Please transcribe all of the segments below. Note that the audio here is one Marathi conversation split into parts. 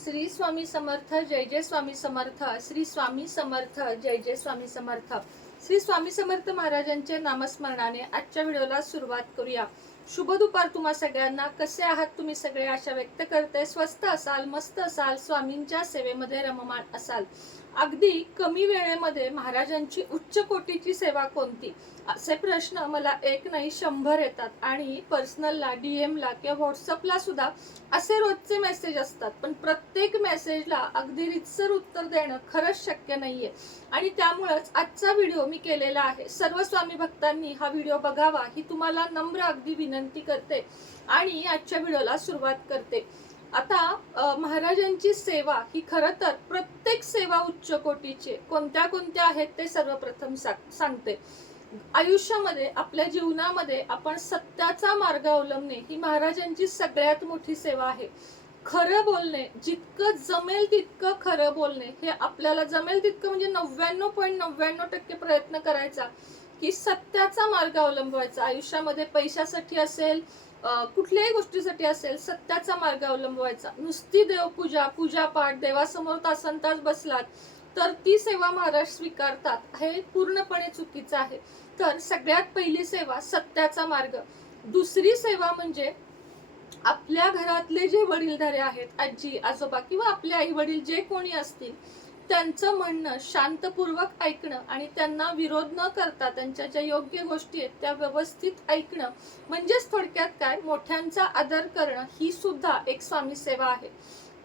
श्री स्वामी समर्थ, जय जय स्वामी समर्थ. श्री स्वामी समर्थ, जय जय स्वामी समर्थ. श्री स्वामी समर्थ महाराजांच्या नामस्मरणाने आजच्या व्हिडिओला सुरुवात करूया. शुभ दुपार तुम्हा सगळ्यांना. कसे आहात तुम्ही सगळे? आशा व्यक्त करते स्वस्त असाल, मस्त असाल, स्वामींच्या सेवेमध्ये रममाण असाल. अगदी कमी वेळेमध्ये महाराजांची उच्च कोटीची सेवा कोणती, असे प्रश्न मला एक नाही 100 येतात आणि पर्सनलला, डीएमला किंवा व्हॉट्सअपला सुद्धा असे रोजचे मेसेज असतात. पण प्रत्येक मेसेजला अगदी रितसर उत्तर देणं खरंच शक्य नाहीये आणि त्यामुळेच आजचा व्हिडिओ मी केलेला आहे. सर्व स्वामी भक्तांनी हा व्हिडिओ बघावा ही तुम्हाला नम्र अगदी विनंती करते आणि आजच्या व्हिडिओला सुरुवात करते. आता महाराजांची सेवा ही खरं तर प्रत्येक सेवा उच्च कोटीची कोणत्या कोणत्या आहेत ते सर्वप्रथम सांगते. आयुष्यामध्ये, आपल्या जीवनामध्ये आपण सत्याचा मार्ग अवलंबणे ही महाराजांची सगळ्यात मोठी सेवा आहे. खरं बोलणे, जितकं जमेल तितकं खरं बोलणे, हे आपल्याला जमेल तितकं म्हणजे 99.99% प्रयत्न करायचा की सत्याचा मार्ग अवलंबवायचा. आयुष्यामध्ये पैशासाठी असेल, कुठल्याही गोष्टीसाठी असेल, सत्याचा मार्ग अवलंबवायचा. नुसती देवपूजा, पूजापाठ, देवासमोर तासनतास बसलात तर ती सेवा महाराज स्वीकारतात हे पूर्णपणे चुकीचं आहे. तर सगळ्यात पहिली सेवा सत्याचा मार्ग. दुसरी सेवा म्हणजे आपल्या घरातले जे वडीलधारे आहेत, आजी आजोबा किंवा आपले आई वडील जे कोणी असतील, त्यांचं म्हणणं शांतपूर्वक ऐकणं आणि त्यांना विरोध न करता त्यांच्या ज्या योग्य गोष्टी आहेत त्या व्यवस्थित ऐकणं, म्हणजेच थोडक्यात काय, मोठ्यांचा आदर करणं ही सुद्धा एक स्वामी सेवा आहे.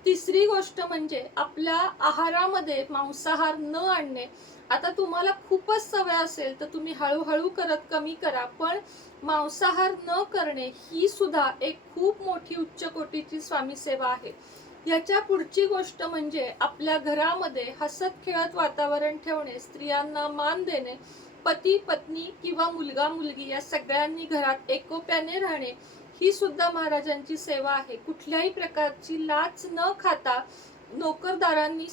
तिसरी गोष्ट म्हणजे आपल्या आहारामध्ये मांसाहार न आणणे. आता तुम्हाला खूपच सवय असेल तर तुम्ही हळूहळू करत कमी करा, पण मांसाहार न करणे ही सुद्धा एक खूप मोठी उच्च कोटीची स्वामी सेवा आहे. याच्या पुढची गोष्ट म्हणजे आपल्या घरामध्ये हसत खेळत वातावरण ठेवणे, स्त्रियांना मान देणे, पती पत्नी किंवा मुलगा मुलगी या सगळ्यांनी घरात एकोप्याने राहणे ही सुद्धा महाराजांची सेवा आहे. कुठल्याही प्रकारची लाच न खाता नोकरदारांनी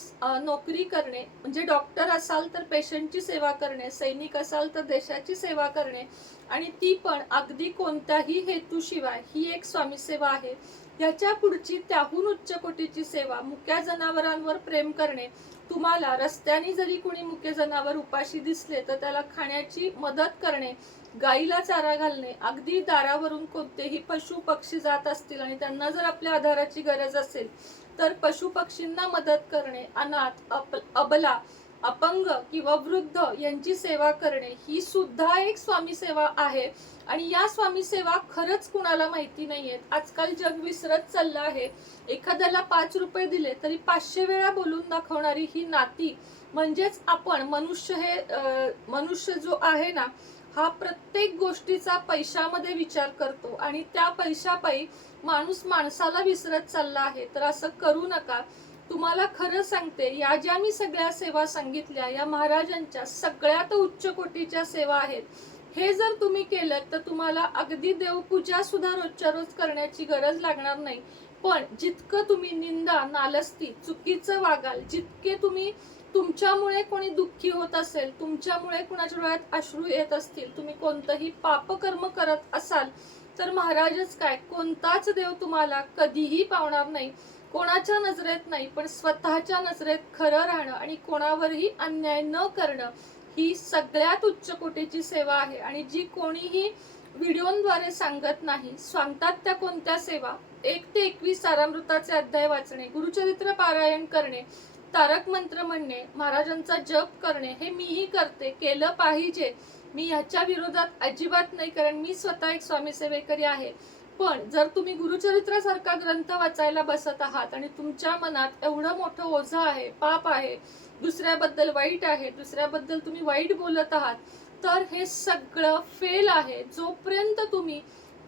नोकरी करणे, म्हणजे डॉक्टर असाल तर पेशंटची सेवा करणे, सैनिक असाल तर देशाची सेवा करणे, आणि ती पण अगदी कोणत्याही हेतूशिवाय, ही एक स्वामी सेवा आहे. याच्या पुढची त्याहून उच्च कोटीची सेवा मुक्या जनावरांवर प्रेम करणे. तुम्हाला रस्त्याने जरी कोणी मुके जनावर उपाशी दिसले तर त्याला खाण्याची मदत करणे, गाईला चारा घालणे, अगदी दारावरून कोणतेही पशु पक्षी जात असतील आणि त्यांना जर आपल्या आधाराची गरज असेल तर पशु पक्षींना मदत करणे, अनाथ, अबला, अपंग किंवा वृद्ध यांची सेवा करणे ही सुद्धा एक स्वामी सेवा आहे. आणि या स्वामी सेवा खरंच कुणाला माहिती नाहीयेत. आजकाल जग विसरत चाललं आहे. एखाद्याला 5 रुपये दिले तरी 500 वेळा बोलून दाखवणारी ही नाती, म्हणजेच आपण मनुष्य जो आहे ना, हा प्रत्येक गोष्टीचा पैशामध्ये विचार करतो आणि त्या पैशापायी माणूस माणसाला विसरत चालला आहे. तर असं करू नका. तुम्हाला खरं सांगते, या ज्या मी सगळ्या सेवा सांगितल्या या महाराजांच्या सगळ्यात उच्च कोटीच्या सेवा आहेत. हे जर तुम्ही केलं तर तुम्हाला अगदी देवपूजा सुद्धा रोजच्या रोज करण्याची गरज लागणार नाही. पण जितकं तुम्ही निंदा, नालस्ती, चुकीचं वागाल, जितके तुम्ही, तुमच्यामुळे कोणी दुःखी होत असेल, तुमच्यामुळे कुणाच्या डोळ्यात अश्रू येत असतील, तुम्ही कोणतंही पापकर्म करत असाल तर महाराजच काय, कोणताच देव तुम्हाला कधीही पावणार नाही. कोणाच्या नजरेत नाही पण स्वतःच्या नजरेत खरं राहणं आणि कोणावरही अन्याय न करणं ही सगळ्यात उच्च कोटीची सेवा आहे. आणि जी कोणीही व्हिडिओद्वारे सांगत नाही, सांगतात त्या कोणत्या सेवा, 1 ते 21 सारामृताचे अध्याय वाचणे, गुरुचरित्र पारायण करणे, तारक मंत्र म्हणणे, महाराजांचा जप करणे, हे मीही करते, केलं पाहिजे. मी ह्याच्या विरोधात अजिबात नाही, कारण मी स्वतः एक स्वामी सेवेकरी आहे. पण जर तुम्ही गुरुचरित्रासारखा ग्रंथ वाचायला बसत आहात आणि तुमच्या मनात एवढं मोठं ओझं आहे, पाप आहे, दुसऱ्याबद्दल वाईट आहे, दुसऱ्याबद्दल तुम्ही वाईट बोलत आहात, तर हे सगळं फेल आहे. जोपर्यंत तुम्ही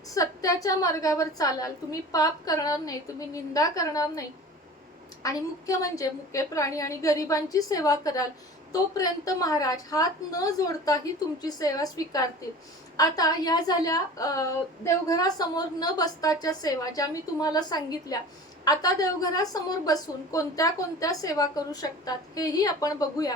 सत्याच्या मार्गावर चालाल, तुम्ही पाप करणार नाही, तुम्ही निंदा करणार नाही आणि मुख्य म्हणजे मुके प्राणी आणि गरिबांची सेवा कराल, तोपर्यंत महाराज हात न जोडताही तुमची सेवा स्वीकारतील. आता या झाल्या देवघरासमोर न बसताच्या सेवा, ज्या मी तुम्हाला सांगितल्या. आता देवघरासमोर बसून कोणत्या कोणत्या सेवा करू शकतात हेही आपण बघूया.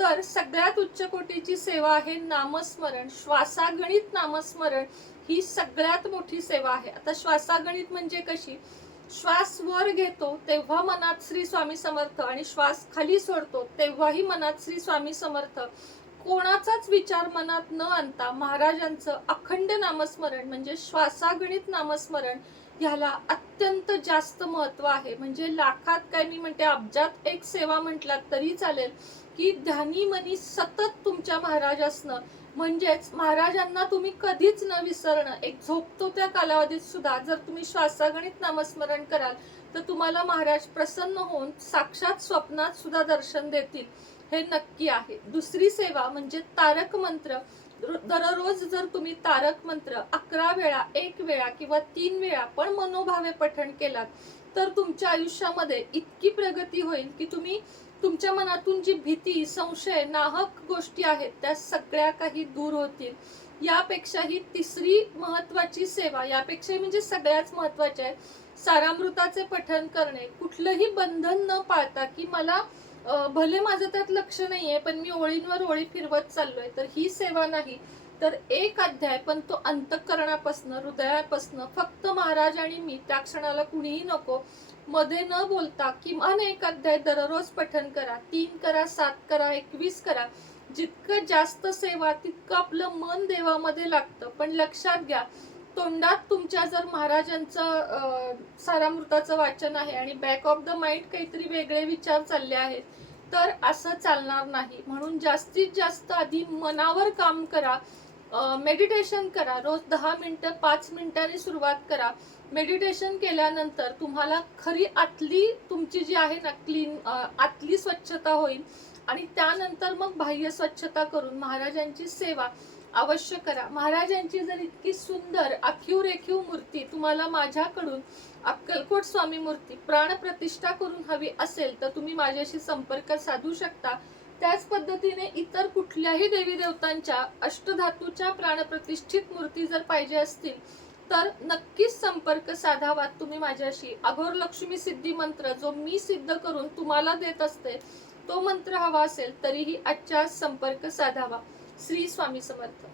तर सगळ्यात उच्च कोटीची सेवा आहे नामस्मरण. श्वासागणित नामस्मरण ही सगळ्यात मोठी सेवा आहे. आता श्वासागणित म्हणजे कशी, श्वास वर घेतो तेव्हा मनात श्री स्वामी समर्थ आणि श्वास खाली सोडतो तेव्हाही मनात श्री स्वामी समर्थ, कोणाचाच विचार मनात न आणता महाराजांचं अखंड नामस्मरण म्हणजे श्वासागणित नामस्मरण, ह्याला अत्यंत जास्त महत्व आहे. म्हणजे लाखात काय मी म्हणते अब्जात एक सेवा म्हटलात तरी चालेल, की ध्यानी मनी सतत तुमच्या महाराज असणं, म्हणजेच महाराजांना तुम्ही कधीच न विसरणं. एक झोपतो त्या कालावधीत सुद्धा जर तुम्ही श्वासागणित नामस्मरण कराल तर तुम्हाला महाराज प्रसन्न होऊन साक्षात स्वप्नात सुद्धा दर्शन देतील, हे नक्की आहे. दुसरी सेवा म्हणजे तारक मंत्र. दररोज जर तुम्ही तारक मंत्र 11 वेळा, 1 वेळा किंवा 3 वेळा पण मनोभावे पठण केलात तर तुमच्या आयुष्यामध्ये इतकी प्रगती होईल की तुम्ही तुमच्या मनातून जी भीती, संशय, नाहक गोष्टी आहेत त्या सगळ्या काही दूर होतील. यापेक्षाही तिसरी महत्वाची सेवा, यापेक्षाही म्हणजे सगळ्याच महत्वाची आहे, सारामृताचे पठण करणे. कुठलंही बंधन न पाळता की मला भले माझं त्यात लक्ष नाहीये पण मी ओळींवर ओळी फिरवत चाललोय, तर ही सेवा नाही. तर एक अध्याय पण तो अंतःकरणापासून, हृदयापासून, फक्त महाराज आणि मी, त्या क्षणाला कुणीही नको, मध्ये न बोलता किमान एक अध्याय दररोज पठण करा. 3 करा, 7 करा, 21 करा. जितकं जास्त सेवा तितकं आपलं मन देवामध्ये लागतं. पण लक्षात घ्या, तोंडात तुमच्या जर महाराजांचं सारामृताचं वाचन आहे आणि बॅक ऑफ द माइंड काहीतरी वेगळे विचार चालले आहेत तर असं चालणार नाही. म्हणून जास्तीत जास्त आधी मनावर काम करा, मेडिटेशन करा. रोज 10 मिनिटं 5 मिनिटांनी सुरुवात करा. मेडिटेशन केल्यानंतर तुम्हाला खरी आतली तुमची जी आहे ना क्लीन, आतली स्वच्छता होईल आणि त्यानंतर मग बाह्य स्वच्छता करून महाराजांची सेवा अवश्य करा. महाराजांची जर इतकी सुंदर आखीव रेखीव मूर्ती तुम्हाला माझ्याकडून, अक्कलकोट स्वामी मूर्ती, प्राणप्रतिष्ठा करून हवी असेल तर तुम्ही माझ्याशी संपर्क साधू शकता. त्याच पद्धतीने इतर कुठल्याही देवी देवतांच्या अष्टधातूच्या प्राणप्रतिष्ठित मूर्ती जर पाहिजे असतील तर नक्कीच संपर्क साधावा तुम्ही माझ्याशी. अघोर लक्ष्मी सिद्धी मंत्र जो मी सिद्ध करून तुम्हाला देत असते, तो मंत्र हवा असेल तरीही आजच्या संपर्क साधावा. श्री स्वामी समर्थ.